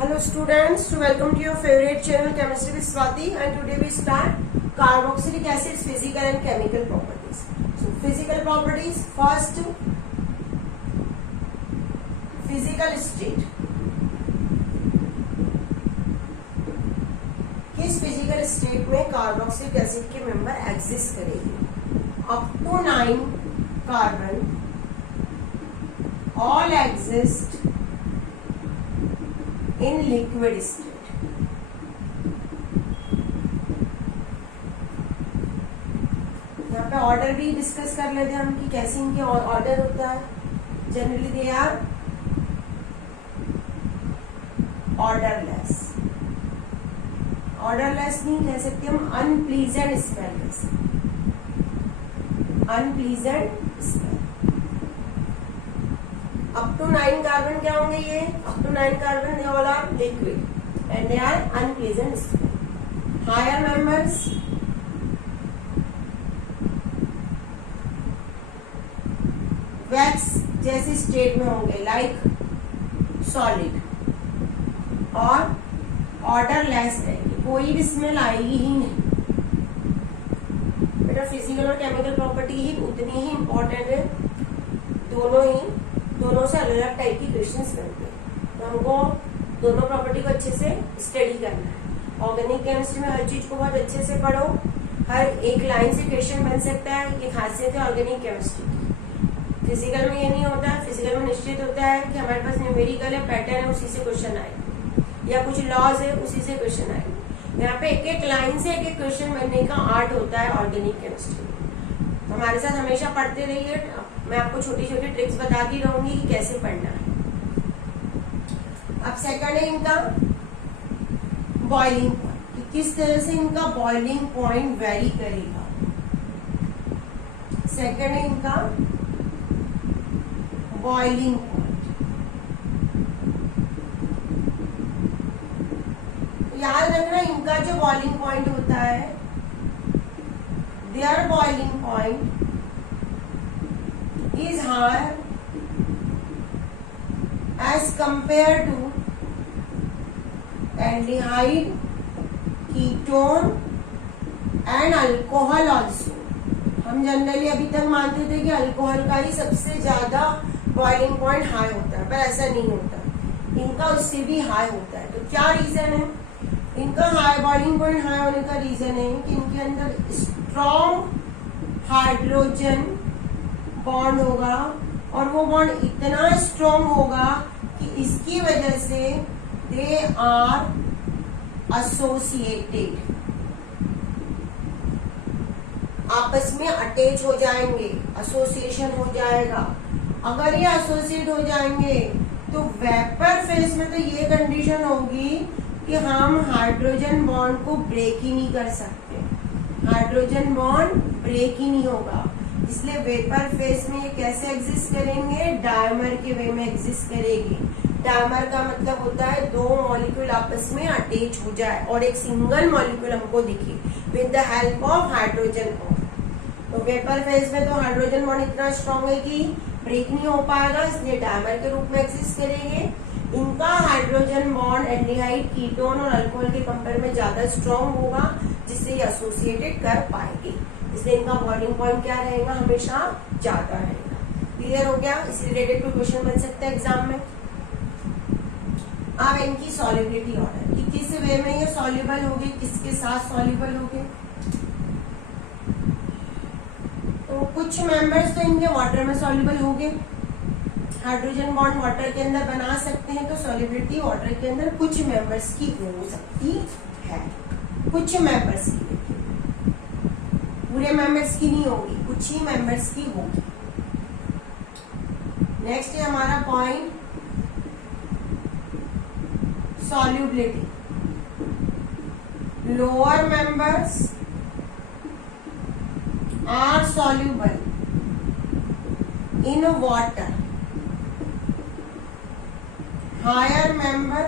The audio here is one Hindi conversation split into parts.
Hello students, welcome to your favorite channel Chemistry with Swati, and today we start carboxylic acid's physical and chemical properties. So physical properties, first physical state. किस physical state में carboxylic acid के member exist करेगी? Up to 9 carbon all exist in liquid state. यहाँ पे ऑर्डर भी डिस्कस कर लेते हैं हम कि कैसे इनके ऑर्डर होता है. Generally they are odourless. Odourless नहीं कह सकते हम, अनप्लीजेंट स्मेल कह सकते. Unpleasant smell. Up to 9 carbon क्या होंगे ये? Up to 9 carbon they all are liquid and they are unpleasant smell. Higher members wax जैसी स्टेट में होंगे, लाइक सॉलिड, और ऑर्डरलेस रहेगी, कोई भी स्मेल आएगी ही नहीं. बेटा फिजिकल और केमिकल प्रॉपर्टी ही उतनी ही इंपॉर्टेंट है. दोनों से अलग अलग टाइप की क्वेश्चंस बनते हैं, तो हमको दोनों प्रॉपर्टी को अच्छे से स्टडी करना है. ऑर्गेनिक केमिस्ट्री में हर चीज को बहुत अच्छे से पढ़ो. हर एक लाइन से क्वेश्चन बन सकता है. ये खासियत है ऑर्गेनिक केमिस्ट्री की. फिजिकल में ये नहीं होता है. फिजिकल में निश्चित होता है कि हमारे पास न्यूमेरिकल है, पैटर्न है, उसी से क्वेश्चन आएगा, या कुछ लॉज है उसी से क्वेश्चन आएगा. यहाँ पे एक एक लाइन से एक एक क्वेश्चन बनने का आर्ट होता है ऑर्गेनिक केमिस्ट्री में. हमारे साथ हमेशा पढ़ते रहिए. मैं आपको छोटी छोटी ट्रिक्स बताती रहूंगी कि कैसे पढ़ना है. अब सेकंड है इनका बॉइलिंग पॉइंट, कि किस तरह से इनका बॉइलिंग पॉइंट वेरी करेगा. सेकंड है इनका बॉइलिंग पॉइंट. याद रखना इनका जो बॉइलिंग पॉइंट होता है, there boiling point is higher as compared to aldehyde, ketone and alcohol also. हम जनरली अभी तक मानते थे कि अल्कोहल का ही सबसे ज्यादा बॉइलिंग पॉइंट हाई होता है, पर ऐसा नहीं होता. इनका उससे भी हाई होता है. तो क्या रीजन है इनका हाई बॉइलिंग पॉइंट हाई होने का? रीजन है कि इनके अंदर स्ट्रॉन्ग हाइड्रोजन बॉन्ड होगा, और वो बॉन्ड इतना स्ट्रॉन्ग होगा कि इसकी वजह से दे आर एसोसिएटेड, आपस में अटैच हो जाएंगे, एसोसिएशन हो जाएगा. अगर ये एसोसिएट हो जाएंगे तो वेपर फेज में तो ये कंडीशन होगी कि हम हाइड्रोजन बॉन्ड को ब्रेक ही नहीं कर सकते. हाइड्रोजन बॉन्ड ब्रेक ही नहीं होगा. इसलिए वेपर फेज में ये कैसे एग्जिस्ट करेंगे? डायमर के वे में एग्जिस्ट करेगी. डायमर का मतलब होता है दो मॉलिक्यूल आपस में अटैच हो जाए और एक सिंगल मॉलिक्यूल हमको दिखे with the help of hydrogen bond. तो वेपर फेज में तो हाइड्रोजन बॉन्ड इतना स्ट्रॉन्ग है कि ब्रेक नहीं हो पाएगा, इसलिए डायमर के रूप में एग्जिस्ट करेंगे. इनका हाइड्रोजन बॉन्ड एल्डिहाइड, कीटोन और अल्कोहल के कंपेयर में ज्यादा स्ट्रॉन्ग होगा, जिससे ये एसोसिएटेड कर पाएगी. इसलिए इनका बॉइलिंग पॉइंट क्या रहेगा? हमेशा ज्यादा रहेगा. क्लियर हो गया? इसी रिलेटेड कोई क्वेश्चन बन सकता है एग्जाम में. अब इनकी सॉल्युबिलिटी ऑर्डर, कि किस वे में ये सॉल्युबल होगी, किसके साथ सॉल्युबल होगी. तो कुछ मेंबर्स तो इनके वाटर में सॉल्युबल होंगे. हाइड्रोजन बॉन्ड वाटर के अंदर बना सकते हैं, तो सॉल्युबिलिटी वाटर के अंदर कुछ मेंबर्स की हो सकती है. कुछ मेंबर्स की, पूरे मेंबर्स की नहीं होगी, कुछ ही मेंबर्स की होगी. नेक्स्ट है हमारा point solubility. Lower members are soluble in water. Higher member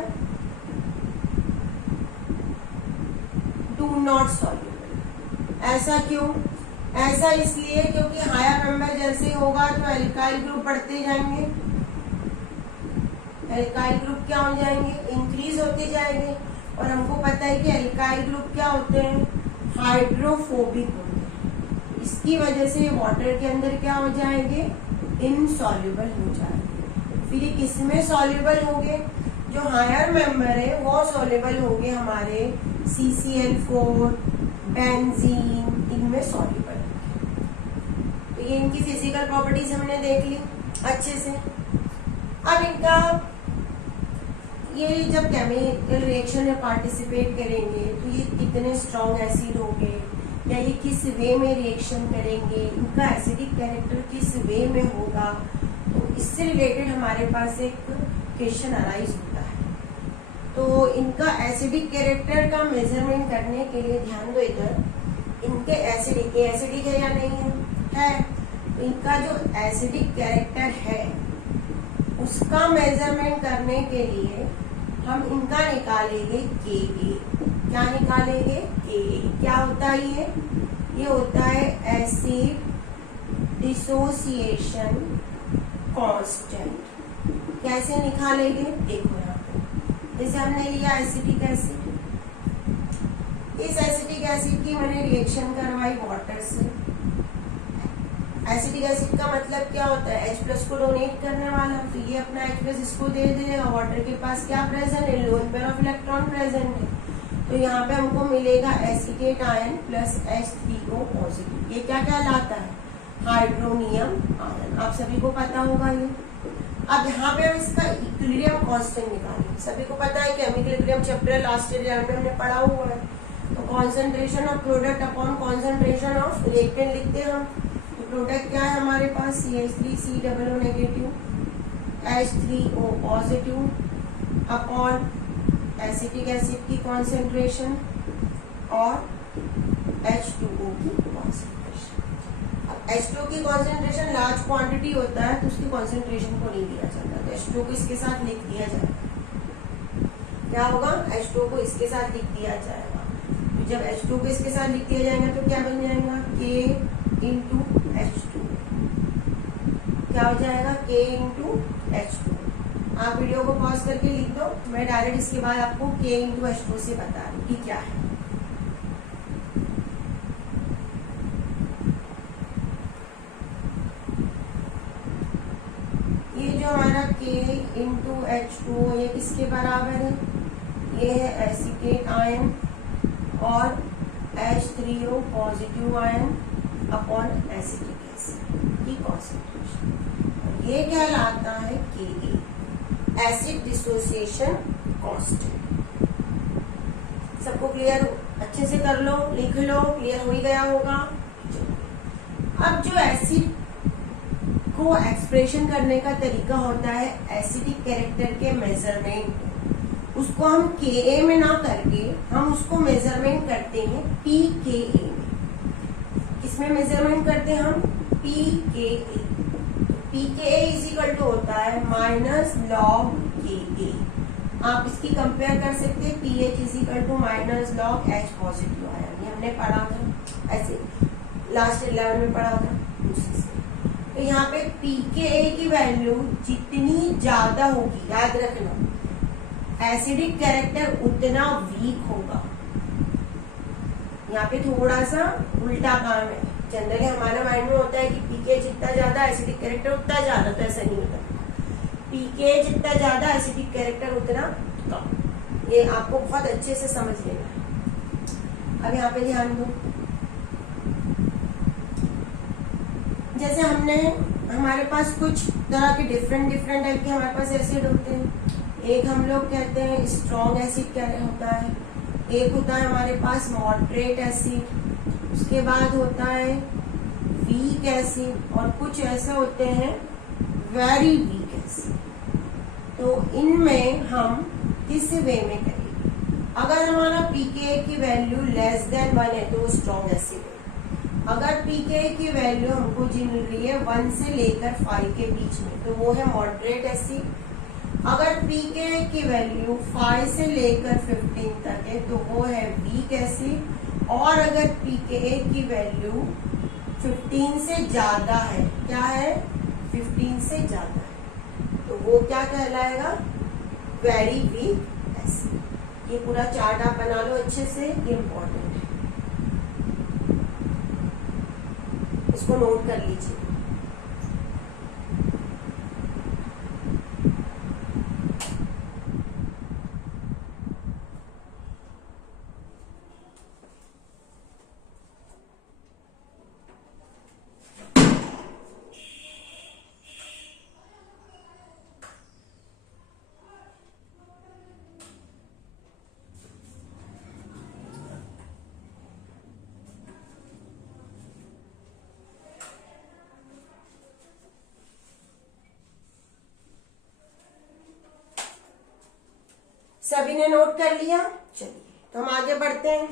do not soluble. ऐसा क्यों? ऐसा इसलिए क्योंकि हायर मेंबर जैसे होगा तो एल्काइल ग्रुप बढ़ते जाएंगे, एल्काइल ग्रुप क्या हो जाएंगे, इंक्रीज होते जाएंगे। और हमको पता है कि एल्काइल ग्रुप क्या होते हैं, हाइड्रोफोबिक होते हैं। इसकी वजह से वाटर के अंदर क्या हो जाएंगे, इनसॉल्युबल हो जाएंगे। फिर ये किसमें सॉल्युबल होंगे, जो हायर मेंबर है वो सॉल्युबल होंगे हमारे CCl4, बेंजीन, इनमें सॉल्युबल होंगे। तो ये इनकी फिजिकल प्रॉपर्टीज हमने देख ली अच्छे से। अब इनका ये जब केमिकल रिएक्शन में पार्टिसिपेट करेंगे तो ये कितने स्ट्रॉन्ग एसिड होंगे, या ये किस वे में रिएक्शन करेंगे, इनका एसिडिक कैरेक्टर किस वे में होगा, तो इससे रिलेटेड हमारे पास एक क्वेश्चन अराइज होता है। तो इनका एसिडिक कैरेक्टर का मेजरमेंट करने के लिए ध्यान दो इधर, इनके एसिडिक है या नहीं है, तो इनका जो एसिडिक कैरेक्टर है उसका मेजरमेंट करने के लिए हम इनका निकालेंगे Ka। क्या निकालेंगे, Ka। क्या होता है ये होता है एसिड डिसोसिएशन कांस्टेंट। कैसे निकालेंगे, देखो यहाँ पे जैसे हमने लिया एसिटिक एसिड, इस एसिटिक एसिड की मैंने रिएक्शन करवाई वाटर से। एसिटिक एसिड का मतलब क्या होता है, H+ को डोनेट करने वाला, तो ये अपना H+ इसको दे देगा। वाटर के पास क्या प्रेजेंट है, lone pair of electron present है, तो यहाँ पे हमको मिलेगा acetate ion plus H3O positive. ये क्या कहलाता है, हाइड्रोनियम आयन। आप सभी को पता होगा ये। अब यहाँ पे हम इसका इक्विलिब्रियम कांस्टेंट निकालेंगे। सभी को पता है chemical equilibrium chapter last year में हमने पढ़ा हुआ है। तो concentration of product upon concentration of reactant लिखते हैं हम। प्रोडक्ट क्या है हमारे पास, CH3COO negative, H3O positive upon acetic acid की कॉन्सेंट्रेशन और H2O की कॉन्सेंट्रेशन। अब H2O की कॉन्सेंट्रेशन लार्ज क्वांटिटी होता है तो उसकी कॉन्सेंट्रेशन को नहीं दिया जाता, तो H2O को इसके साथ लिख दिया जाएगा। क्या होगा, H2O को इसके साथ लिख दिया जाएगा। तो जब H2O को इसके साथ लिख दिया जाएगा तो क्या बन जाएगा, K इंटू H2। क्या हो जाएगा, K इंटू H2। आप वीडियो को पॉज करके लिख दो, मैं डायरेक्ट इसके बाद आपको K इंटू H2 से बता रही कि क्या है। ये जो हमारा K इंटू H2 ये किसके बराबर है, ये है एसीटेट आयन और H3O positive ion upon acetic acid की कॉन्सेंट्रेशन। ये कहलाता है Ka, एसिड डिसोसिएशन कांस्टेंट। सबको क्लियर, अच्छे से कर लो, लिख लो, क्लियर हो ही गया होगा। अब जो एसिड को एक्सप्रेशन करने का तरीका होता है एसिडिक कैरेक्टर के मेजरमेंट, उसको हम Ka में ना करके हम उसको मेजरमेंट करते हैं pKa में। किसमें मेजरमेंट करते हैं हम, pKa। pKa is equal to होता है माइनस लॉग Ka। आप इसकी कंपेयर कर सकते हैं pH is equal to minus log H positive ion. ये हमने पढ़ा था ऐसे लास्ट 11 में पढ़ा था उसी से। तो यहाँ पे pKa की वैल्यू जितनी ज्यादा होगी, याद रखना, एसिडिक कैरेक्टर उतना वीक होगा। यहाँ पे थोड़ा सा उल्टा काम है। जनरली हमारे माइंड में होता है कि pKa जितना ज्यादा एसिडिक कैरेक्टर उतना ज्यादा, तो ऐसा नहीं होता। pKa जितना ज्यादा एसिडिक कैरेक्टर उतना कम। ये आपको बहुत अच्छे से समझ लेना है। अब यहाँ पे ध्यान दो, जैसे हमने हमारे पास कुछ तरह के डिफरेंट टाइप के हमारे पास एसिड होते हैं। एक हम लोग कहते हैं स्ट्रॉन्ग एसिड क्या होता है, एक होता है हमारे पास मॉडरेट एसिड, उसके बाद होता है वीक एसिड, और कुछ ऐसे होते हैं वेरी वीक एसिड। तो इनमें हम किस वे में करेंगे, अगर हमारा pKa की वैल्यू लेस देन 1 है तो स्ट्रॉन्ग एसिड है। अगर pKa की वैल्यू हमको जी मिल रही है 1 से लेकर 5 के बीच में तो वो है मॉडरेट एसिड। अगर pKa की वैल्यू 5 से लेकर 15 तक है तो वो है वीक एसिड। और अगर pKa की वैल्यू 15 से ज्यादा है, क्या है, 15 से ज्यादा है, तो वो क्या कहलाएगा, वेरी वीक एसिड। ये पूरा चार्ट आप बना लो अच्छे से, ये इम्पोर्टेंट है, इसको नोट कर लीजिए। सभी ने नोट कर लिया? चलिए तो हम आगे बढ़ते हैं।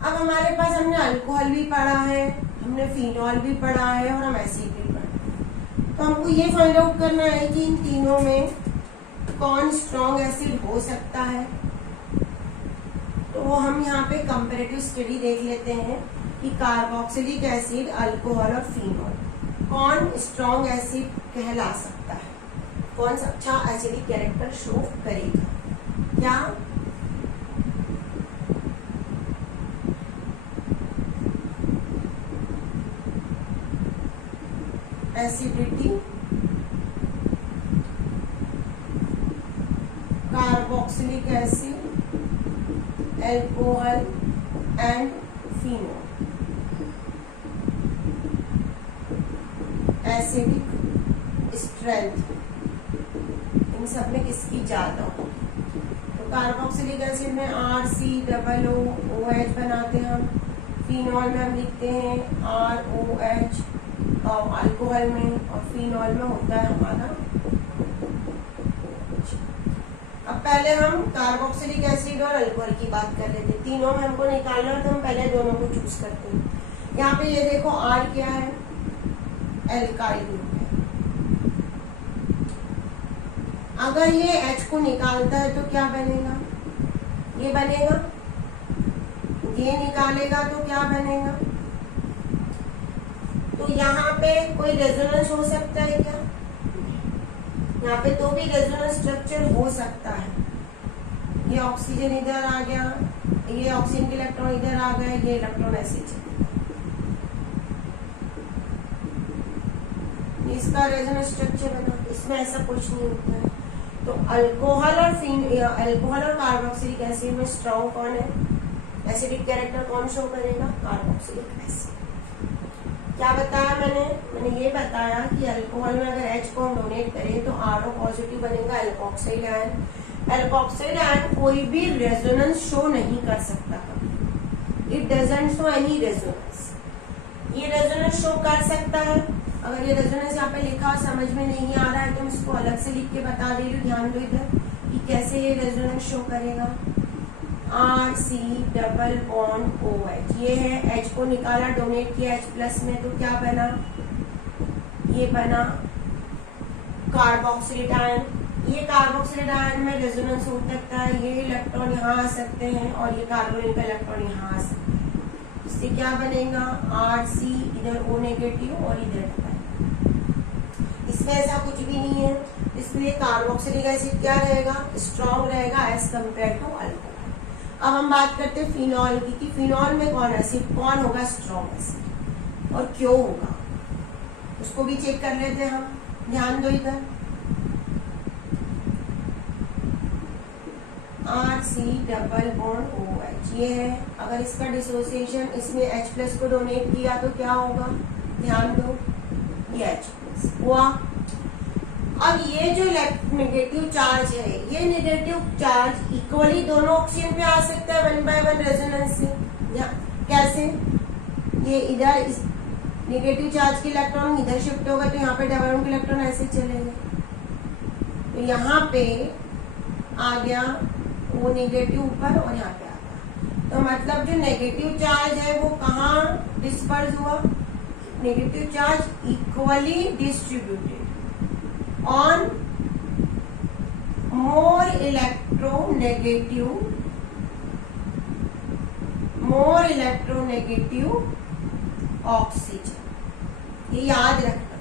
अब हमारे पास हमने अल्कोहल भी पढ़ा है, हमने फिनॉल भी पढ़ा है और हम एसिड भी पढ़ा है। तो हमको ये फाइंड आउट करना है कि इन तीनों में कौन स्ट्रॉन्ग एसिड हो सकता है। तो हम यहाँ पे कंपैरेटिव स्टडी देख लेते हैं कि कार्बोक्सिलिक एसिड, अल्कोहल और फिनॉल कौन स्ट्रॉन्ग एसिड कहला सकता है, कौन सा अच्छा एसिडिक कैरेक्टर शो करेगा। क्या acidity, carboxylic acid, alcohol and phenol, acidic strength in सब में किसकी ज्यादा हो। तो कार्बोक्सिलिक एसिड में RCOOH बनाते हैं हम, फिनॉल में हम लिखते हैं ROH, और अल्कोहल में और फिनॉल में होता है हमारा। अब पहले हम कार्बोक्सिलिक एसिड और अल्कोहल की बात कर लेते हैं। तीनों में हमको निकालना है तो हम पहले दोनों को चूज करते हैं। यहाँ पे ये देखो R क्या है, एल्काइल ग्रुप है। अगर ये H को निकालता है तो क्या बनेगा, ये बनेगा, ये निकालेगा तो क्या बनेगा। तो यहाँ पे कोई रेजोनेंस हो सकता है क्या, यहाँ पे तो भी रेजोनेंस स्ट्रक्चर हो सकता है। ये ऑक्सीजन इधर आ गया, ये ऑक्सीजन के इलेक्ट्रॉन इधर आ गए, ये इलेक्ट्रॉन ऐसे चले, इसका रेजोनेंस स्ट्रक्चर बना। इसमें ऐसा कुछ नहीं होता है। तो अल्कोहल और कार्बोक्सिलिक एसिड में स्ट्रॉन्ग कौन है, एसिडिक कैरेक्टर कौन शो करेगा, कार्बोक्सिलिक एसिड। क्या बताया मैंने ये बताया कि अल्कोहल में अगर H को हम डोनेट करें तो RO पॉजिटिव बनेगा, एल्कोक्साइड आयन। एल्कोक्साइड आयन कोई भी रेजोनेंस शो नहीं कर सकता, it doesn't show any resonance. ये रेजोनेंस शो कर सकता है। अगर ये रेजोनेंस यहाँ पे लिखा समझ में नहीं आ रहा है तो मैं इसको अलग से लिख के बता दे रही हूँ, ध्यान दो इधर कि कैसे ये रेजोनेंस शो करेगा। RC≡OH, ये है H को निकाला, डोनेट किया H प्लस में, तो क्या बना, ये बना कार्बोक्सिलिक आयन। ये कार्बोक्सिलिक आयन में रेजोनेंस हो सकता है, ये इलेक्ट्रॉन यहाँ आ सकते हैं और ये कार्बोनिल का इलेक्ट्रॉन यहाँ आ सकते हैं। इससे क्या बनेगा, RC इधर O नेगेटिव और इधर। इसमें ऐसा कुछ भी नहीं है, इसलिए कार्बोक्सिलिक एसिड क्या रहेगा, स्ट्रॉन्ग रहेगा एज कम्पेयर टू अल्कोहल। अब हम बात करते हैं फिनॉल की कि फिनॉल में कौन होगा स्ट्रॉन्ग एसिड और क्यों होगा, उसको भी चेक कर लेते हैं हम। ध्यान दो इधर, RC≡OH ये है। अगर इसका डिसोसिएशन इसमें H प्लस को डोनेट किया तो क्या होगा, ध्यान दो, ये H प्लस हुआ। अब ये जो नेगेटिव चार्ज है, ये नेगेटिव चार्ज इक्वली दोनों ऑक्सीजन पे आ सकता है 1/1 रेजोनेंस से। कैसे, ये इधर नेगेटिव चार्ज के इलेक्ट्रॉन इधर शिफ्ट होगा तो यहाँ पे डबल के इलेक्ट्रॉन ऐसे चलेंगे, तो यहाँ पे आ गया वो नेगेटिव ऊपर और यहाँ पे आ गया। तो मतलब जो नेगेटिव चार्ज है वो कहाँ डिस्पर्स हुआ, negative charge equally distributed on more electronegative oxygen। ये याद रखना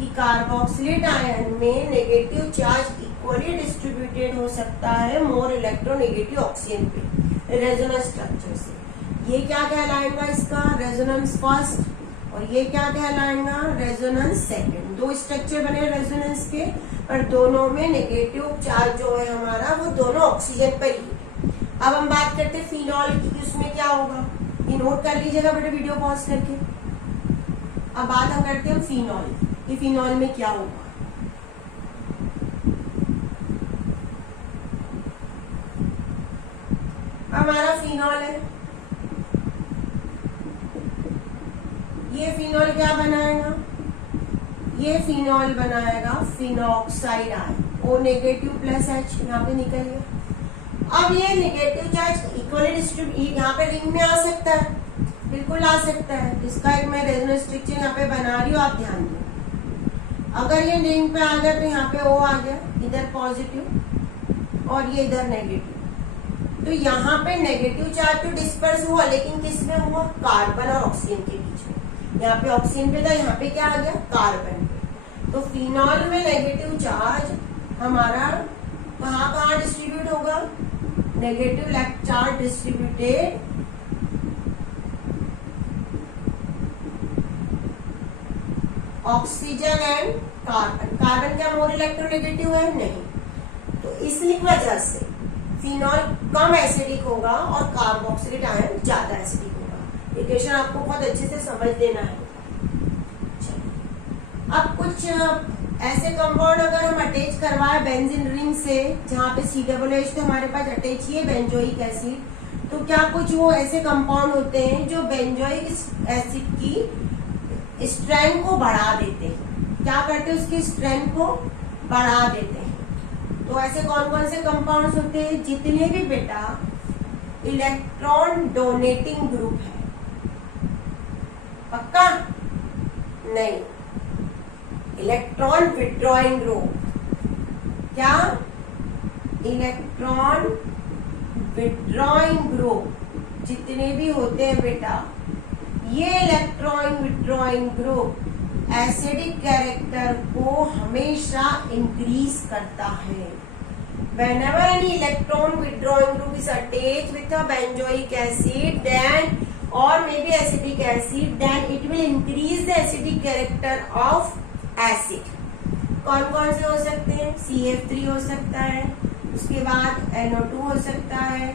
कि कार्बोक्सिलेट आयन में नेगेटिव चार्ज इक्वली डिस्ट्रीब्यूटेड हो सकता है मोर इलेक्ट्रोनेगेटिव ऑक्सीजन पे रेजोनेंस स्ट्रक्चर से। ये क्या कहलाएगा इसका रेजोनेंस फर्स्ट, और ये क्या कहलाएगा रेजोनेंस सेकंड। दो स्ट्रक्चर बने रेजोनेंस के, पर दोनों में नेगेटिव चार्ज जो है हमारा वो दोनों ऑक्सीजन पर ही। अब हम बात करते हैं फिनॉल की, उसमें क्या होगा, ये नोट कर लीजिएगा बेटा वीडियो पॉज करके। अब बात हम करते हैं फिनॉल की, फिनॉल में क्या होगा। हमारा फिनॉल है, ये फिनॉल क्या बनाएगा, ये फिनॉल बनाएगा phenoxide ion, O negative plus H यहाँ पे निकल गया। अब ये नेगेटिव चार्ज इक्वली डिस्ट्रीब्यूट यहाँ पे रिंग में आ सकता है, बिल्कुल आ सकता है। इसका एक मैं रेजोनेंस स्ट्रक्चर यहाँ पे बना रही हूँ, आप ध्यान दो। अगर ये रिंग पे आ गया तो यहाँ पे ओ आ गया, इधर पॉजिटिव और ये इधर नेगेटिव। तो यहाँ पे नेगेटिव चार्ज तो डिस्पर्स हुआ, लेकिन किस में हुआ, कार्बन और ऑक्सीजन के बीच में। यहाँ पे ऑक्सीजन पे था, यहाँ पे क्या आ गया कार्बन पे। तो फिनॉल में नेगेटिव चार्ज हमारा कहाँ कहाँ डिस्ट्रीब्यूट होगा, negative charge distributed oxygen and carbon. Carbon क्या मोर इलेक्ट्रोनेगेटिव है, नहीं। तो इसलिए वजह से फिनॉल कम एसिडिक होगा और कार्बोक्सिलिक आयन ज्यादा एसिडिक होगा। इक्वेशन आपको बहुत अच्छे से समझ देना है। अब कुछ ऐसे कंपाउंड अगर हम अटैच करवाए बेंजीन रिंग से, जहाँ पे COOH तो हमारे पास अटैच ही है बेंजोइक एसिड, तो क्या कुछ वो ऐसे कंपाउंड होते हैं जो बेंजोइक एसिड की स्ट्रेंथ को बढ़ा देते हैं। क्या करते हैं, उसकी स्ट्रेंथ को बढ़ा देते हैं। तो ऐसे कौन कौन से कंपाउंड्स होते हैं, जितने भी बेटा इलेक्ट्रॉन डोनेटिंग ग्रुप है, पक्का नहीं, इलेक्ट्रॉन विड्रॉइंग ग्रुप, क्या इलेक्ट्रॉन विड्रॉइंग ग्रुप जितने भी होते हैं बेटा, ये electron withdrawing group acidic character को हमेशा इंक्रीज करता है। Whenever any electron withdrawing group is attached with a benzoic acid, then or maybe acetic acid, then it will increase the acidic character of acid. कौन कौन से हो सकते हैं, CF3 हो सकता है, उसके बाद NO2 हो सकता है,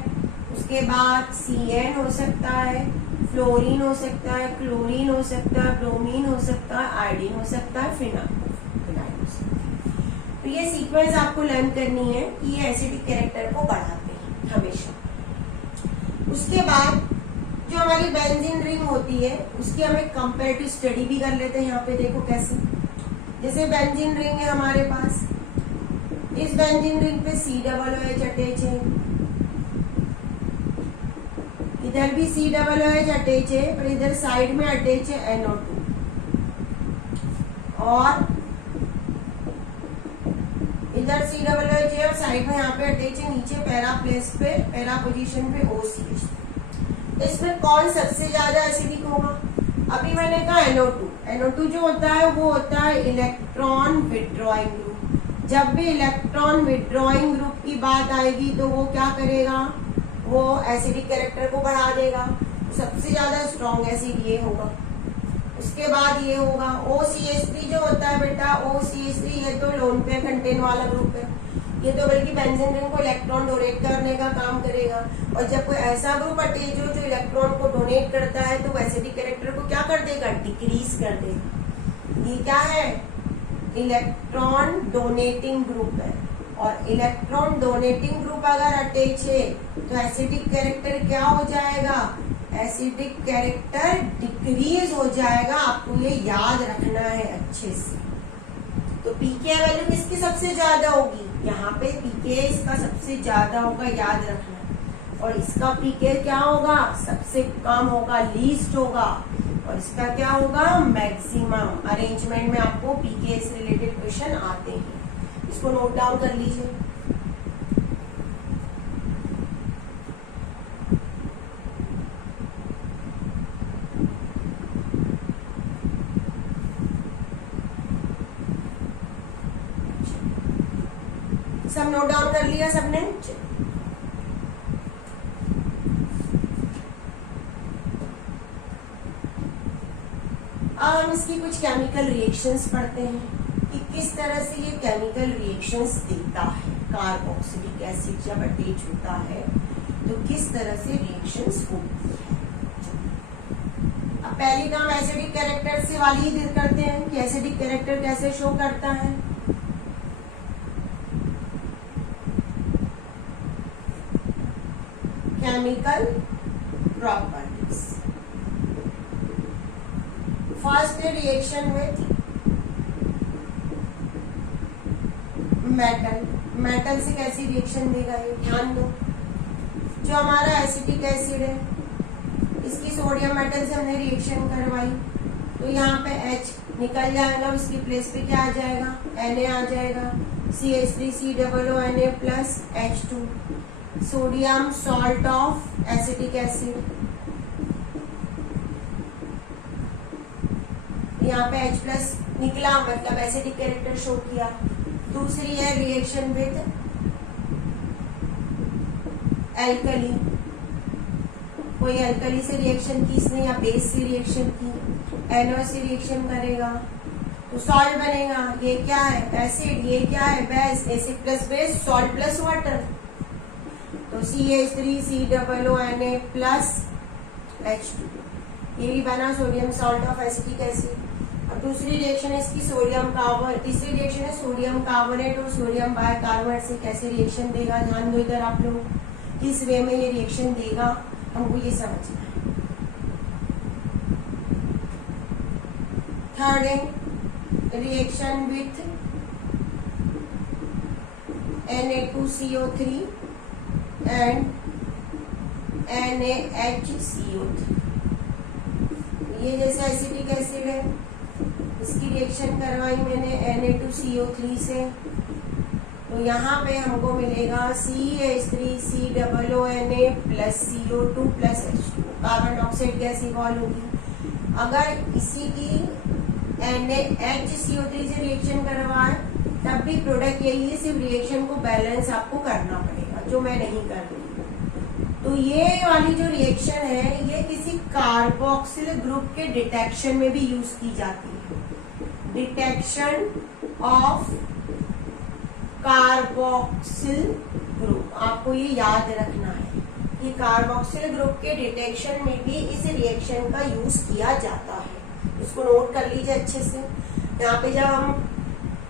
उसके बाद CN हो सकता है, फ्लोरीन हो सकता है, क्लोरीन हो सकता है, ब्रोमीन हो सकता है, आयोडीन हो सकता है, फिनाइल हो सकता है। तो ये सीक्वेंस आपको लर्न करनी है कि ये एसिडिक कैरेक्टर को बढ़ाते हैं हमेशा। उसके बाद जो हमारी बेंजीन रिंग होती है उसकी हम एक कंपैरेटिव स्टडी भी कर लेते हैं। यहाँ पे देखो कैसे, जैसे बेंजीन रिंग है हमारे पास, इस बेंजीन रिंग पे COOH अटैच है, इधर भी COOH अटैच है, पर इधर साइड में अटैच है NO2, और इधर COOH है और साइड में यहाँ पे अटैच है नीचे पैरा प्लेस पे, पैरा पोजीशन पे OCH। इसमें कौन सबसे ज्यादा एसिडिक होगा, अभी मैंने कहा NO2। NO2 जो होता है वो होता है इलेक्ट्रॉन विड्रॉइंग ग्रुप। जब भी इलेक्ट्रॉन विड्रॉइंग ग्रुप की बात आएगी तो वो क्या करेगा, वो एसिडिक कैरेक्टर को बढ़ा देगा। सबसे ज्यादा स्ट्रॉन्ग एसिड ये होगा। उसके बाद ये होगा OCH3 जो होता है बेटा, OCH3 ये तो लोन पेयर कंटेन वाला ग्रुप है, ये तो बल्कि बेंजीन रिंग को इलेक्ट्रॉन डोनेट करने का काम करेगा। और जब कोई ऐसा ग्रुप अटैच हो जो इलेक्ट्रॉन को डोनेट करता है तो एसिडिक कैरेक्टर को क्या कर देगा, डिक्रीज कर देगा। ये क्या है, इलेक्ट्रॉन डोनेटिंग ग्रुप है। और इलेक्ट्रॉन डोनेटिंग ग्रुप अगर अटैच है तो एसिडिक कैरेक्टर क्या हो जाएगा, एसिडिक कैरेक्टर डिक्रीज हो जाएगा। आपको ये याद रखना है अच्छे से। तो पीके वैल्यू किसकी सबसे ज्यादा होगी, यहाँ पे पीके इसका सबसे ज्यादा होगा, याद रखना। और इसका पीके क्या होगा, सबसे कम होगा, लीस्ट होगा। और इसका क्या होगा, मैक्सिमम। अरेंजमेंट में आपको पीके से रिलेटेड क्वेश्चन आते हैं, इसको नोट डाउन कर लीजिए। सब नोट डाउन कर लिया सबने? अब हम इसकी कुछ केमिकल रिएक्शंस पढ़ते हैं कि किस तरह से ये केमिकल रिएक्शंस देता है। कार्बोक्सिलिक एसिड जब अटैच होता है तो किस तरह से रिएक्शंस होती है। अब पहली काम एसिडिक कैरेक्टर से वाली ही करते हैं कि एसिडिक कैरेक्टर कैसे शो करता है। Chemical properties. First reaction with metal. Metal से कैसी रिएक्शन देगा ये ध्यान दो। जो हमारा एसिटिक एसिड है इसकी सोडियम मेटल से हमने रिएक्शन करवाई तो यहाँ पे H निकल जाएगा, उसकी प्लेस पे क्या आ जाएगा, Na आ जाएगा, CH3COONA plus H2, sodium salt of acetic acid. यहाँ पे H प्लस निकला मतलब एसिडिक कैरेक्टर शो किया। दूसरी है रिएक्शन विद एल्कली। कोई एल्कली से रिएक्शन की इसने या बेस से रिएक्शन की, NO से रिएक्शन करेगा तो सॉल्ट बनेगा। ये क्या है एसिड, ये क्या है base, acid plus base salt plus water तो CH3COONA प्लस H2, ये भी बना sodium salt of acetic acid. और दूसरी रिएक्शन है इसकी सोडियम कार्बोनेट। तीसरी रिएक्शन है सोडियम कार्बोनेट और सोडियम बाइकार्बोनेट से कैसे रिएक्शन देगा। ध्यान दो इधर आप लोग, किस वे में ये रिएक्शन देगा हमको ये समझना है। थर्ड है reaction with Na2CO3 and NaHCO3। ये जैसे एसिटिक एसिड है इसकी रिएक्शन करवाई मैंने Na2CO3 से तो यहाँ पे हमको मिलेगा CH3COONA plus CO2 plus H2। Carbon dioxide gas evolve होगी। अगर इसी की NaHCO3 से रिएक्शन करवाए तब भी प्रोडक्ट यही है, सिर्फ रिएक्शन को बैलेंस आपको करना पड़ेगा जो मैं नहीं कर रही। तो ये वाली जो रिएक्शन है ये किसी कार्बोक्सिल ग्रुप के डिटेक्शन में भी यूज की जाती है। डिटेक्शन ऑफ कार्बोक्सिल ग्रुप, आपको ये याद रखना है कि कार्बोक्सिल ग्रुप के डिटेक्शन में भी इस रिएक्शन का यूज किया जाता है। इसको नोट कर लीजिए अच्छे से। यहाँ पे जब हम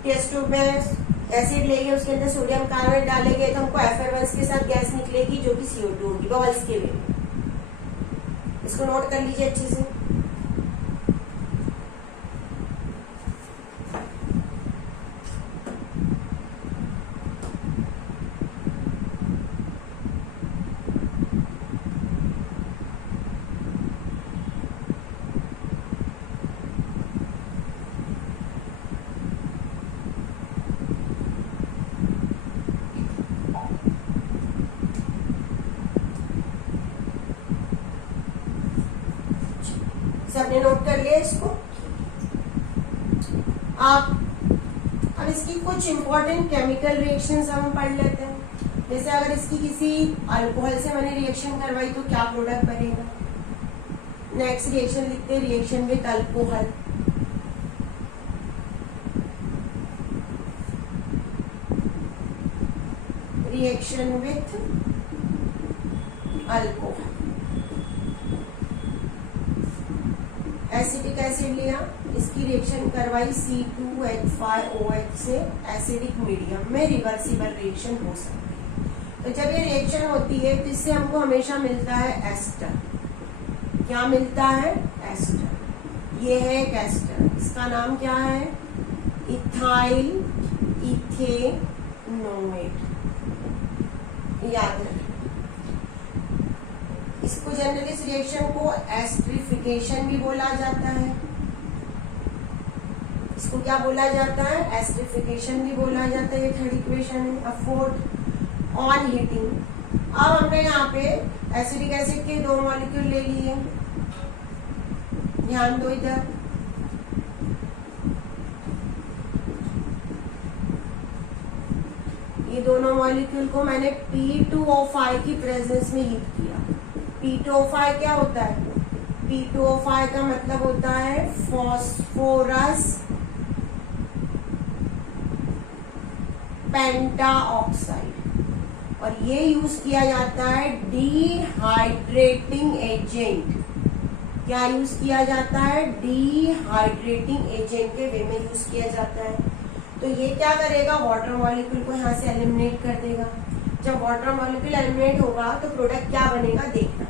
टेस्ट ट्यूब में एसिड लेंगे उसके अंदर सोडियम कार्बोनेट डालेंगे तो हमको F के साथ गैस निकलेगी जो कि CO2 होगी बबल्स के वे। इसको नोट कर लीजिए अच्छे से। सबने नोट कर लिया इसको। आप अब इसकी कुछ इंपॉर्टेंट केमिकल रिएक्शंस हम पढ़ लेते हैं। जैसे अगर इसकी किसी अल्कोहल से मैंने रिएक्शन करवाई तो क्या प्रोडक्ट बनेगा। नेक्स्ट रिएक्शन लिखते हैं reaction with alcohol. Reaction with alcohol. Acetic acid लिया, इसकी रिएक्शन करवाई C2H5OH से एसिडिक मीडियम में रिवर्सिबल रिएक्शन हो सकती है। तो जब ये रिएक्शन होती है तो इससे हमको हमेशा मिलता है एस्टर। क्या मिलता है एस्टर। ये है एक एस्टर, इसका नाम क्या है इथाइल इथेनोएट। याद रखें इसको जनरली इस रिएक्शन को एस्टरिफिकेशन भी बोला जाता है। इसको क्या बोला जाता है एस्टरिफिकेशन भी बोला जाता है। ये थर्ड इक्वेशन है। Fourth on heating. अब हमने यहाँ पे एसिडिक एसिड के दो मॉलिक्यूल ले लिए, ध्यान दो इधर। ये दोनों मॉलिक्यूल को मैंने P2O5 की प्रेजेंस में हीट किया। P2O5 क्या होता है? P2O5 का मतलब होता है फॉस्फोरस पेंटाऑक्साइड, और ये यूज किया जाता है डिहाइड्रेटिंग एजेंट। क्या यूज किया जाता है? डिहाइड्रेटिंग एजेंट के वे में यूज किया जाता है। तो ये क्या करेगा? वाटर मॉलिक्यूल को यहाँ से एलिमिनेट कर देगा। जब वाटर मॉलिक्यूल एलिमिनेट होगा तो प्रोडक्ट क्या बनेगा देखना,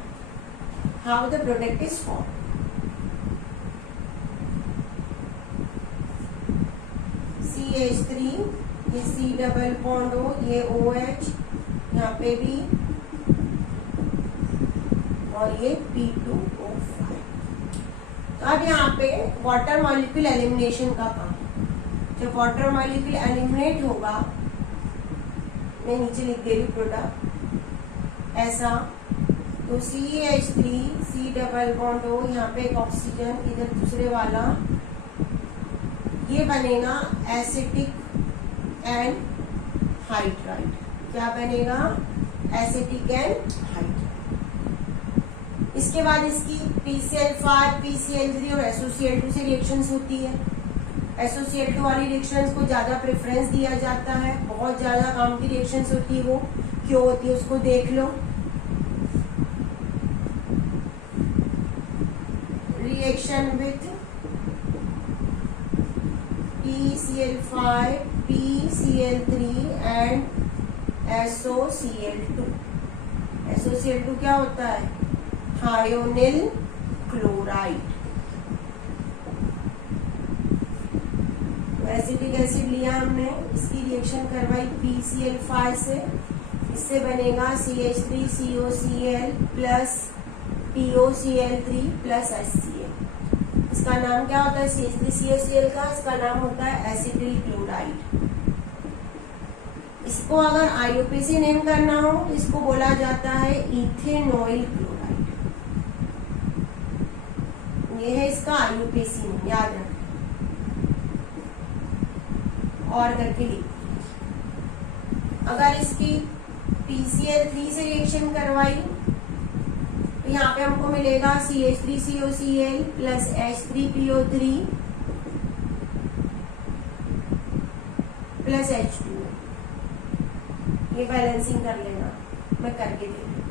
how the product is form. CH3, ये C डबल बॉन्ड हो, ये OH, यहाँ पे भी, और ये P2O5। तो अब यहाँ पे वाटर मॉलिक्यूल एलिमिनेशन का काम। जब वाटर मॉलिक्यूल एलिमिनेट होगा, मैं नीचे लिख दे रही प्रोडक्ट ऐसा, तो CH3, C डबल बॉन्ड हो, यहाँ पे एक ऑक्सीजन, इधर दूसरे वाला, ये बनेगा एसिटिक एंड हाइड्राइड। क्या बनेगा? Acetic and hydride. इसके बाद इसकी PCl5, PCl3 और SOCl2 से रिएक्शंस होती है। SOCl2 वाली रिएक्शंस को ज्यादा प्रेफरेंस दिया जाता है, बहुत ज्यादा काम की रिएक्शंस होती है। वो क्यों होती है उसको देख लो। Reaction with PCl5, PCl3 and SOCl2। SOCl2 क्या होता है? Thionyl chloride. एसिटिक एसिड लिया हमने, इसकी रिएक्शन करवाई PCl5 से, इससे बनेगा CH3COCl plus POCl3 plus HCl। इसका नाम क्या होता है? CH3COCl का इसका नाम होता है एसिटिल क्लोराइड। इसको अगर IUPAC नेम करना हो तो इसको बोला जाता है इथेनॉइल क्लोराइड। ये है इसका IUPAC नेम, याद रखें और करके लिखिए। अगर इसकी PCl3 से रिएक्शन करवाई तो यहाँ पे हमको मिलेगा CH3COCl plus H3PO3 plus H2। ये बैलेंसिंग कर लेना, मैं करके दे दूँ।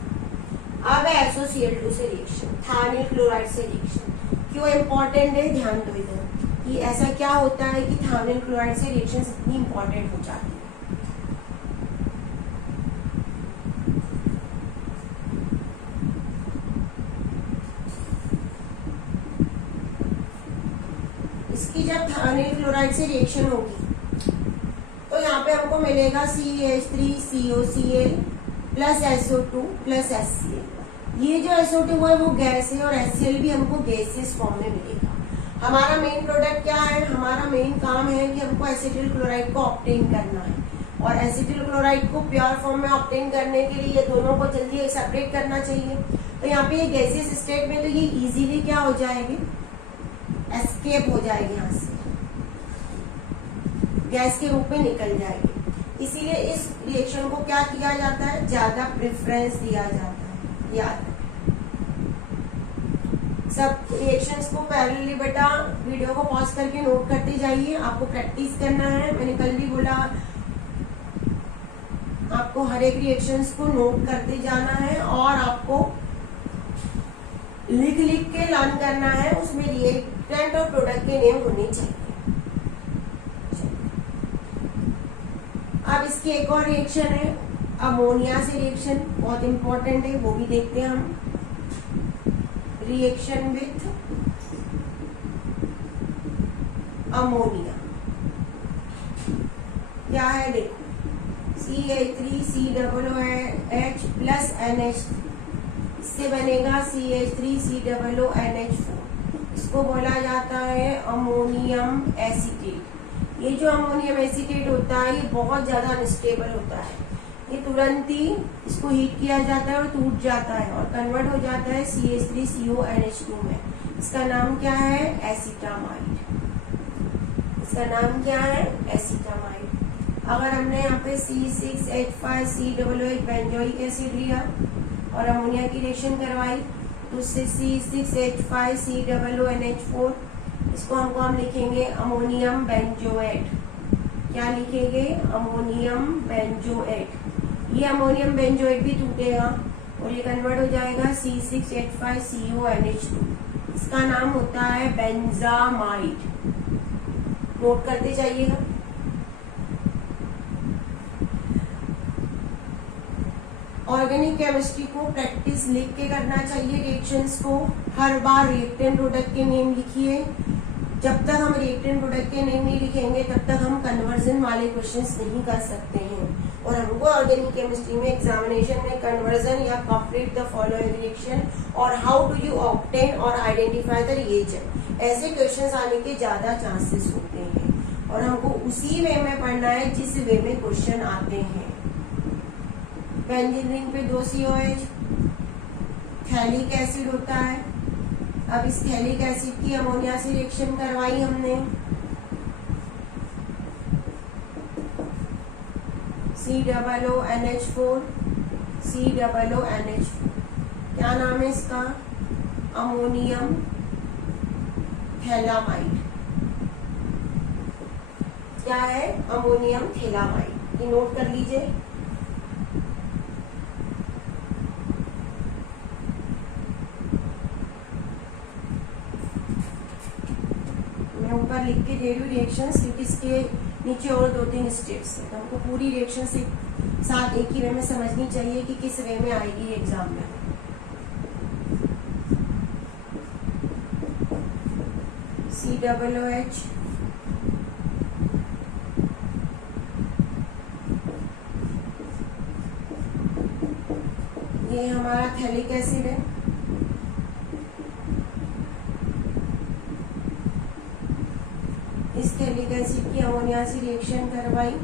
अब है SOCl2 से रिएक्शन, थायनिल क्लोराइड से रिएक्शन। क्यों इम्पोर्टेंट है, ध्यान दो इधर कि ऐसा क्या होता है कि थायनिल क्लोराइड से रिएक्शन इतनी इंपॉर्टेंट हो जाती है। इसकी जब थायनिल क्लोराइड से रिएक्शन होगी तो यहाँ पे हमको मिलेगा CH3COCl plus SO2 plus HCl। ये जो SO2 है वो गैस है और HCl भी हमको गैसियस फॉर्म में मिलेगा। हमारा मेन प्रोडक्ट क्या है? हमारा मेन काम है कि हमको एसिटिल क्लोराइड को ऑब्टेन करना है, और एसिटिल क्लोराइड को प्योर फॉर्म में ऑब्टेन करने के लिए ये दोनों को जल्दी सेपरेट करना चाहिए। तो यहाँ पे ये गैसियस स्टेट में तो ये इजीली क्या हो जाएगी? एस्केप हो जाएगी, यहाँ से गैस के रूप में निकल जाएगी। इसीलिए इस रिएक्शन को क्या किया जाता है? ज्यादा प्रेफरेंस दिया जाता है। याद सब रिएक्शंस को पैरेलली बेटा वीडियो को पॉज करके नोट करते जाइए, आपको प्रैक्टिस करना है। मैंने कल भी बोला आपको हर एक रिएक्शंस को नोट करते जाना है और आपको लिख लिख के लर्न करना है। उसमें रिएक्टेंट और प्रोडक्ट के नेम होने चाहिए। अब इसकी एक और रिएक्शन है अमोनिया से रिएक्शन, बहुत इंपॉर्टेंट है, वो भी देखते हैं हम। रिएक्शन विथ अमोनिया क्या है? देखो CH3COOH प्लस NH3, इससे बनेगा CH3COONH4। इसको बोला जाता है अमोनियम एसीटेट। ये जो अमोनियम एसीटेट होता है ये बहुत ज्यादा अनस्टेबल होता है। ये तुरंत ही इसको हीट किया जाता है और टूट जाता है और कन्वर्ट हो जाता है CH3CONH2 में। इसका नाम क्या है? एसीटामाइड। इसका नाम क्या है? एसीटामाइड। अगर हमने यहाँ पे C6H5COOH बेंजोइक एसिड लिया और अमोनिया की रिएक्शन करवाई तो उससे C6H5COONH4, इसको हम लिखेंगे अमोनियम बेंजोएट। क्या लिखेंगे? Ammonium benzoate. ये अमोनियम बेंजोएट भी टूटेगा और ये कन्वर्ट हो जाएगा C6H5CONH2। इसका नाम होता है बेंजामाइड। नोट करते जाइएगा। ऑर्गेनिक केमिस्ट्री को प्रैक्टिस लिख के करना चाहिए। रिएक्शंस को हर बार रिएक्टेंट प्रोडक्ट के नेम लिखिए। जब तक हम रिएक्टेंट प्रोडक्ट के नेम नहीं लिखेंगे तब तक हम कन्वर्जन वाले क्वेश्चंस नहीं कर सकते हैं। और हमको ऑर्गेनिक केमिस्ट्री में एग्जामिनेशन में कन्वर्जन या कंप्लीट द फॉलोइंग रिएक्शन और हाउ डू यू ऑब्टेन और आइडेंटिफाई द रिएजेंट, ऐसे क्वेश्चंस आने के ज्यादा चांसेस होते हैं और हमको उसी वे में पढ़ना है जिस वे में क्वेश्चन आते हैं। बेंजीन रिंग पे 2 COH, थैलिक एसिड होता है। अब इस थैलिक एसिड की अमोनिया से रिएक्शन करवाई हमने, COONH4, COONH4, क्या नाम है इसका? Ammonium phthalimide. क्या है? Ammonium phthalimide. ये नोट कर लीजिए। ऊपर लिख के दे रही हूँ रिएक्शंस, क्योंकि इसके नीचे और 2-3 स्टेप्स है तो हमको पूरी रिएक्शन से साथ एक ही वे में समझनी चाहिए कि किस वे में आएगी एग्जाम में। COOH, ये हमारा थैलिक एसिड है। इस थैलिक एसिड की अमोनिया से रिएक्शन करवाई,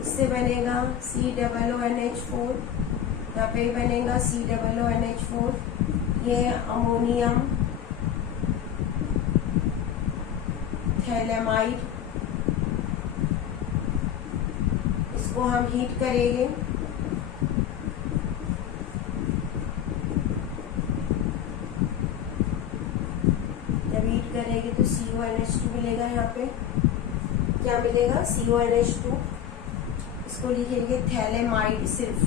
इससे बनेगा COONH4, यहाँ पे बनेगा COONH4। ये अमोनियम थैलेमाइड, इसको हम हीट करेंगे। करेंगे तो CONH2 मिलेगा। यहाँ पे क्या मिलेगा? CONH2। इसको लिखेंगे थैलेमाइड सिर्फ।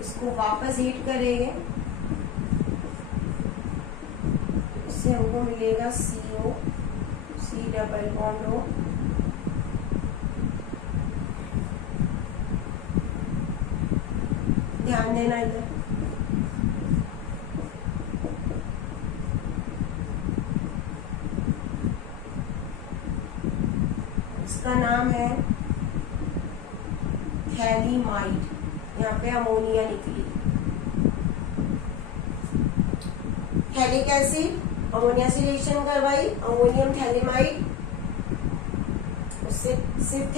इसको वापस हीट करेंगे, इससे हमको मिलेगा CO, C double bond O। ध्यान देना इधर। इसका नाम है थैलीमाइड। यहाँ पे अमोनिया निकली। थैलिक एसिड अमोनिया से रिएक्शन करवाई, अमोनियम थैलीमाइड, उससे सिर्फ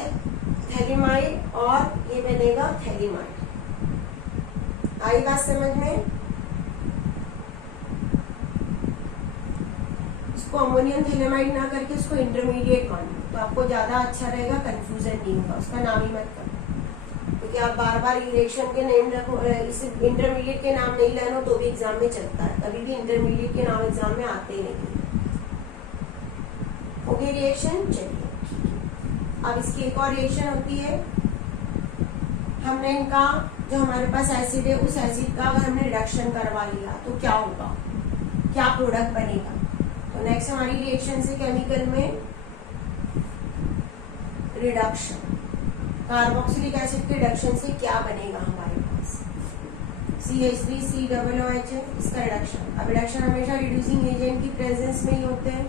थैलीमाइड और ये बनेगा थैलीमाइड। आई बात समझ में? इसको अमोनियम थैलीमाइड ना करके उसको इंटरमीडिएट मान लो तो आपको ज्यादा अच्छा रहेगा, कंफ्यूजन नहीं होगा। उसका नाम ही मत करो, क्योंकि आप बार बार रिएक्शन के नेम रखो, इस इंटरमीडिएट के नाम नहीं लेना तो भी एग्जाम में चलता है। कभी भी इंटरमीडिएट के नाम एग्जाम में आते ही नहीं। ओके रिएक्शन, चलिए अब इसकी एक और रिएक्शन होती है। हमने इनका जो हमारे पास एसिड है उस एसिड का अगर हमने रिडक्शन करवा लिया तो क्या होगा, क्या प्रोडक्ट बनेगा? तो नेक्स्ट हमारी रिएक्शन से केमिकल में रिडक्शन, कार्बोक्सिलिक एसिड के रिडक्शन से क्या बनेगा हमारे पास? CH3COOH है, इसका रिडक्शन। अब रिडक्शन हमेशा रिड्यूसिंग एजेंट की प्रेजेंस में ही होते हैं,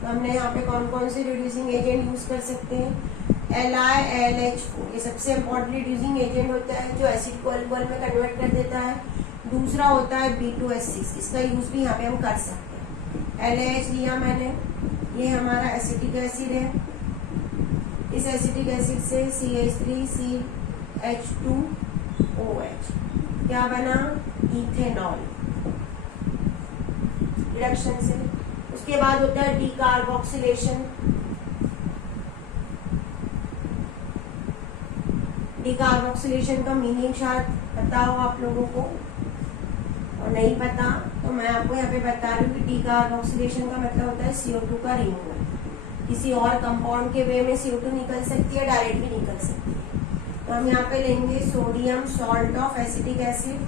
तो हमने यहाँ पे कौन कौन से रिड्यूसिंग एजेंट यूज कर सकते हैं? LiLH4, ये सबसे इम्पोर्टेंट रिड्यूसिंग एजेंट होता है जो एसिड को अल्कोहल में कन्वर्ट कर देता है। दूसरा होता है B2H6, इसका यूज भी यहाँ पे हम कर सकते हैं। LAH लिया मैंने, ये हमारा एसिटिक एसिड है। इस एसिटिक एसिड से CH3CH2OH क्या बना? इथेनॉल। रिडक्शन से। उसके बाद होता है डीकार्बोक्सिलेशन। डीकार्बोक्सिलेशन का मीनिंग शायद पता हो आप लोगों को, और नहीं पता तो मैं आपको यहाँ पे बता रही हूँ कि डीकार्बोक्सिलेशन का मतलब होता है CO2 का रिमूवल। किसी और कंपाउंड के वे में CO2 निकल सकती है, डायरेक्ट भी निकल सकती है। तो हम यहाँ पे लेंगे sodium salt of acetic acid,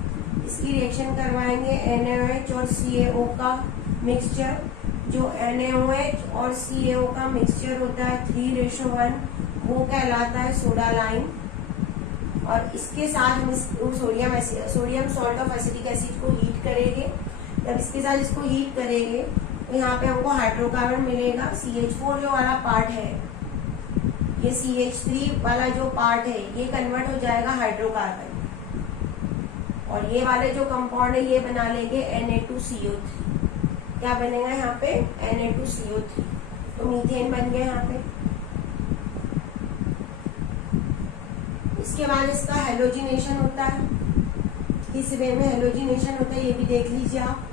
इसकी रिएक्शन करवाएंगे NaOH और CaO का मिक्सचर। जो NaOH और CaO का मिक्सचर होता है 3:1, वो कहलाता है सोडा लाइम। और इसके साथ हम sodium salt of acetic acid को हीट करेंगे। जब इसके साथ इसको हीट करेंगे तो यहाँ पे हमको हाइड्रोकार्बन मिलेगा। CH4 जो वाला पार्ट है, ये CH3 वाला जो पार्ट है, ये कन्वर्ट हो जाएगा हाइड्रोकार्बन, और ये वाले जो कंपाउंड है ये बना लेंगे Na2CO3। क्या बनेगा यहाँ पे? Na2CO3। तो मीथेन बन गया यहाँ पे। इसके बाद इसका हेलोजिनेशन होता है। किस वे में हेलोजिनेशन होता है ये भी देख लीजिए आप।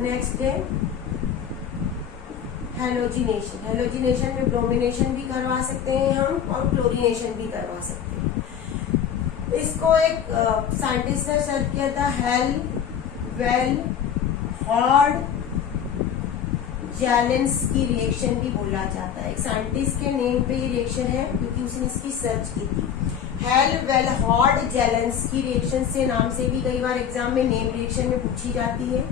नेक्स्ट है हेलोजिनेशन। हेलोजिनेशन में ब्रोमिनेशन भी करवा सकते हैं हम, और क्लोरीनेशन भी करवा सकते हैं। इसको एक साइंटिस्ट ने सर्च किया था, हेल वेल हॉर्ड जेलेंस्की रिएक्शन भी बोला जाता है। एक साइंटिस्ट के नेम पे ये रिएक्शन है क्योंकि उसने इसकी सर्च की थी। हेल वेल हॉर्ड जेलेंस्की रिएक्शन से नाम से भी कई बार एग्जाम में नेम रिएक्शन में पूछी जाती है।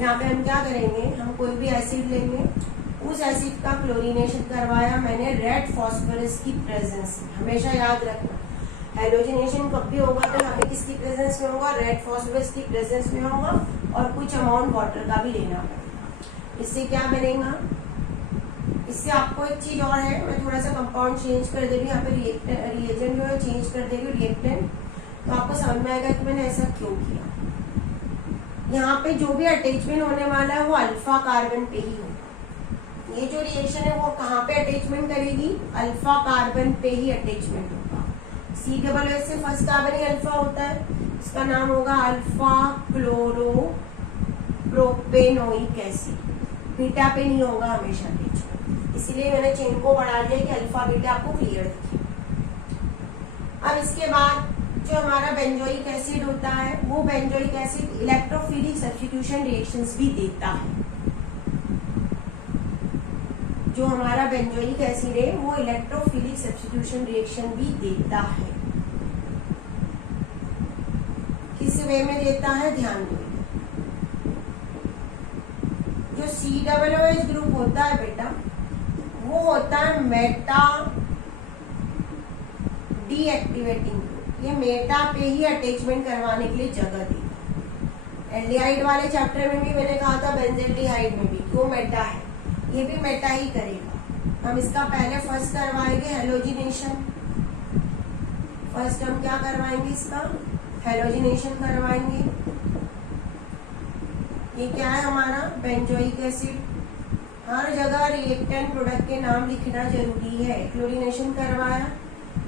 यहाँ पे हम क्या करेंगे, हम कोई भी एसिड लेंगे, उस एसिड का क्लोरीनेशन करवाया मैंने रेड फॉस्फोरस की प्रेजेंस में। हमेशा याद रखना, हेलोजिनेशन कब भी होगा तो हमें किसकी प्रेजेंस में होगा? रेड फॉस्फोरस की प्रेजेंस में होगा, और कुछ अमाउंट वाटर का भी लेना पड़ेगा। इससे क्या बनेगा? इससे आपको एक चीज और है, मैं थोड़ा सा कंपाउंड चेंज कर दे रही हूँ यहाँ पे, रिएजेंट जो है चेंज कर दे रही हूँ, रिएक्टेंट, तो आपको समझ में आएगा कि मैंने ऐसा क्यों किया। यहाँ पे जो भी अटैचमेंट होने वाला है वो अल्फा कार्बन पे ही होगा। ये जो रिएक्शन है वो कहाँ पे अटैचमेंट करेगी? अल्फा कार्बन पे ही अटैचमेंट होगा। COOH से फर्स्ट कार्बन ही अल्फा होता है, इसका नाम होगा alpha chloro propanoic acid. Beta पे नहीं होगा हमेशा अटैचमेंट, इसीलिए मैंने चेन को बढ़ा दिया कि अल्फा बीटा आपको क्लियर दिखे। अब इसके बाद जो हमारा बेंजोइक एसिड होता है, वो benzoic acid electrophilic substitution reactions भी देता है। जो हमारा बेंजोइक एसिड है वो इलेक्ट्रोफिलिक सब्स्टिट्यूशन रिएक्शन भी देता है। किस वे में देता है? ध्यान दो। जो COOH ग्रुप होता है बेटा, वो होता है मेटा डीएक्टिवेटिंग ग्रुप। ये मेटा पे ही अटैचमेंट करवाने के लिए जगह देता है। एल्डिहाइड वाले चैप्टर में भी मैंने कहा था, बेंजील्डिहाइड में भी क्यों मेटा है, ये भी मेटा ही करेगा। हम इसका पहले फर्स्ट करवाएंगे हेलोजिनेशन। फर्स्ट हम क्या करवाएंगे? इसका हेलोजिनेशन करवाएंगे। ये क्या है हमारा? Benzoic acid. हर जगह रिएक्टेंट प्रोडक्ट के नाम लिखना जरूरी है। क्लोरीनेशन करवाया,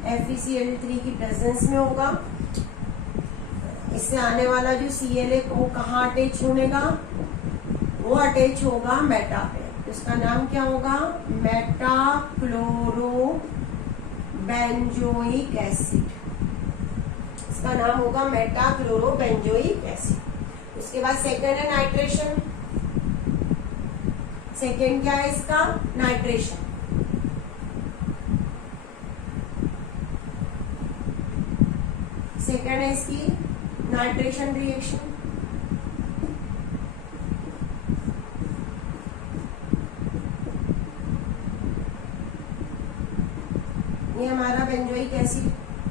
FeCl3 की प्रेजेंस में होगा। इससे आने वाला जो Cl है वो कहाँ अटैच होगा? वो अटैच होगा मेटा पे। तो इसका नाम क्या होगा? Meta chloro benzoic acid. इसका नाम होगा मेटा क्लोरो बेंजोइक एसिड। उसके बाद सेकेंड है नाइट्रेशन। सेकेंड क्या है इसका? नाइट्रेशन। सेकेंड है इसकी नाइट्रेशन रिएक्शन। ये हमारा बेंजोइक एसिड।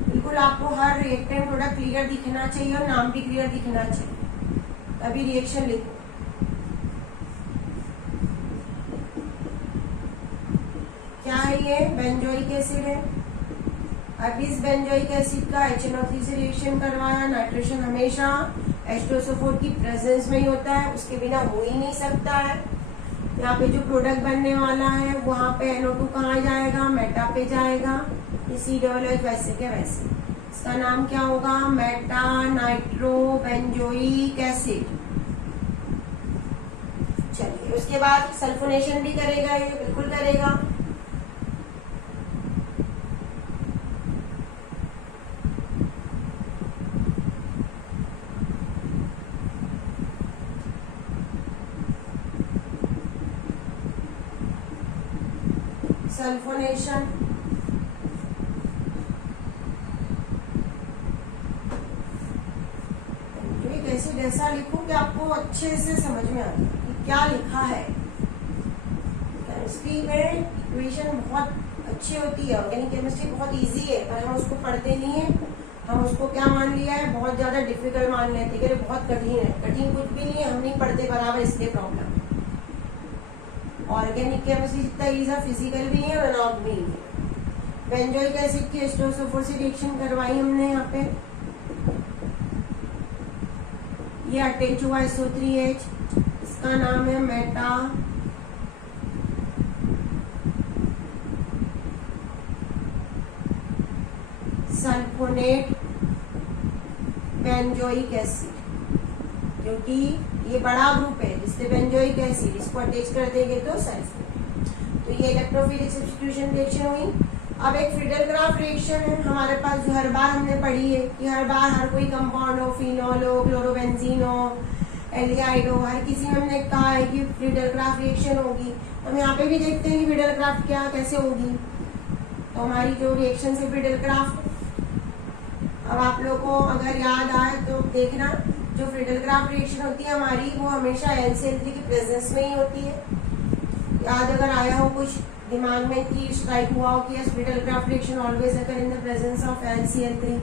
बिल्कुल आपको हर रिएक्टेंट प्रोडक्ट क्लियर दिखना चाहिए और नाम भी क्लियर दिखना चाहिए, तभी रिएक्शन लिखो। क्या है ये? बेंजोइक एसिड है। अब इस बेंजोइक एसिड का HNO3 से रिएक्शन करवाया। नाइट्रेशन हमेशा H2SO4 की प्रेजेंस में ही होता है, उसके बिना हो ही नहीं सकता है। यहाँ पे जो प्रोडक्ट बनने वाला है वहां पे NO2 कहाँ जाएगा? मेटा पे जाएगा। COOH वैसे के वैसे। इसका नाम क्या होगा, मेटा नाइट्रोबेंजोइक एसिड। चलिए उसके बाद सल्फोनेशन भी करेगा, ये बिल्कुल करेगा। सल्फोनेशन एसिड ऐसा लिखूं कि आपको अच्छे से समझ में आ जाए कि क्या लिखा है। केमिस्ट्री में इक्वेशन बहुत अच्छी होती है, ऑर्गेनिक केमिस्ट्री बहुत इजी है, पर हम उसको पढ़ते नहीं है। हम उसको क्या मान लिया है, बहुत ज्यादा डिफिकल्ट मान लेते हैं, बहुत कठिन है। कठिन कुछ भी नहीं है, हम नहीं पढ़ते बराबर, इसलिए प्रॉब्लम। ऑर्गेनिक केमिस्ट्री जितना इजी फिजिकल भी है और नॉन भी है। बेंजोइक एसिड की H2SO4 से रिएक्शन करवाई हमने यहाँ पे, ये अटैच हुआ SO3H, इसका नाम है मेटा सल्फोनेट बेंजोइक एसिड, क्योंकि ये बड़ा ग्रुप है जिससे बेंजोइक एसिड, इसको अटैच कर देंगे तो सल्फोनेट। तो ये इलेक्ट्रोफिलिक सब्स्टिट्यूशन रिएक्शन हुई। अब एक फ्रीडल-क्राफ्ट रिएक्शन है हमारे पास, जो हर बार हमने पढ़ी है कि हर बार हर कोई कंपाउंड हो, फिनॉल हो, क्लोरोबेंजीन हो, एल्डिहाइड हो, हर किसी में हमने कहा है कि फ्रीडल-क्राफ्ट रिएक्शन होगी। हम यहाँ पे भी देखते हैं कि फ्रीडल-क्राफ्ट क्या कैसे होगी। तो हमारी जो रिएक्शन है फ्रीडल-क्राफ्ट, अब आप लोग को अगर याद आए तो देखना, जो फ्रीडल-क्राफ्ट रिएक्शन होती है हमारी, वो हमेशा LCl3 की प्रेजेंस में ही होती है। याद अगर आया हो कुछ दिमाग में कि स्ट्राइक हुआ हो कि Friedel-Crafts reaction always occur in the presence of LCl3।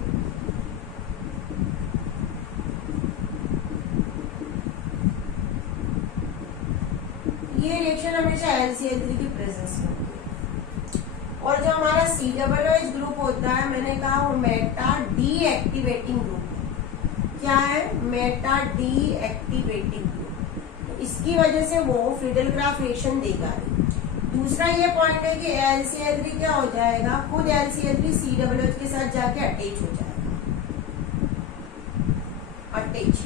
ये रिएक्शन हमेशा LCl3 की प्रेजेंस में होती है। और जो हमारा COOH ग्रुप होता है, मैंने कहा वो मेटा डीएक्टिवेटिंग ग्रुप है। क्या है, मेटा डीएक्टिवेटिंग ग्रुप। तो इसकी वजह से वो फ्रीडल-क्राफ्ट रिएक्शन देगा। दूसरा ये पॉइंट है कि LCl3 क्या हो जाएगा, खुद LCl3 COOH के साथ जाके अटैच हो जाएगा। अटैच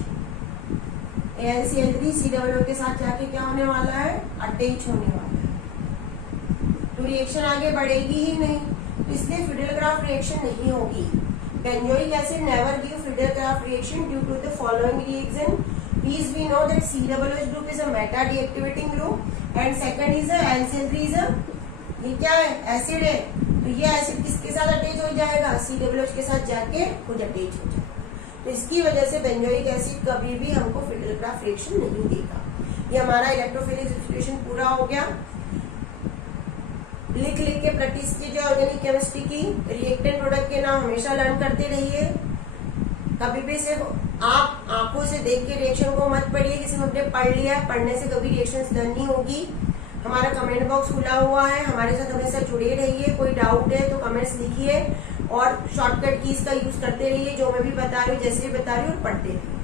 LCl3 COOH के साथ जाके क्या होने वाला है, अटैच होने वाला है। तो रिएक्शन आगे बढ़ेगी ही नहीं, तो इसलिए फ्रीडल-क्राफ्ट रिएक्शन नहीं होगी। Benzoic acid never give Friedel Crafts reaction due to the following reason. Please we know that COOH group is a meta deactivating group and second is a LCl3 is a, ये क्या है, एसिड है। तो ये एसिड किसके साथ अटैच हो जाएगा, COOH के साथ जाके खुद अटैच हो जाएगा। तो इसकी वजह से बेंजोइक एसिड कभी भी हमको फ्रीडल-क्राफ्ट रिएक्शन नहीं देगा। ये हमारा इलेक्ट्रोफिलिक सब्स्टिट्यूशन पूरा हो गया। लिख के प्रैक्टिस कीजिए ऑर्गेनिक केमिस्ट्री की। रिएक्टेंट प्रोडक्ट के नाम हमेशा लर्न करते रहिए। कभी भी सिर्फ आप आंखों से देख के रिएक्शन को मत पढ़िए कि सिर्फ हमने पढ़ लिया, पढ़ने से कभी रिएक्शन डन नहीं होगी। हमारा कमेंट बॉक्स खुला हुआ है, हमारे साथ हमेशा जुड़े रहिए। कोई डाउट है तो कमेंट्स लिखिए और शॉर्टकट कीज का यूज करते रहिए, जो मैं भी बता रही हूँ, जैसे भी बता रही हूँ, पढ़ते रहिए।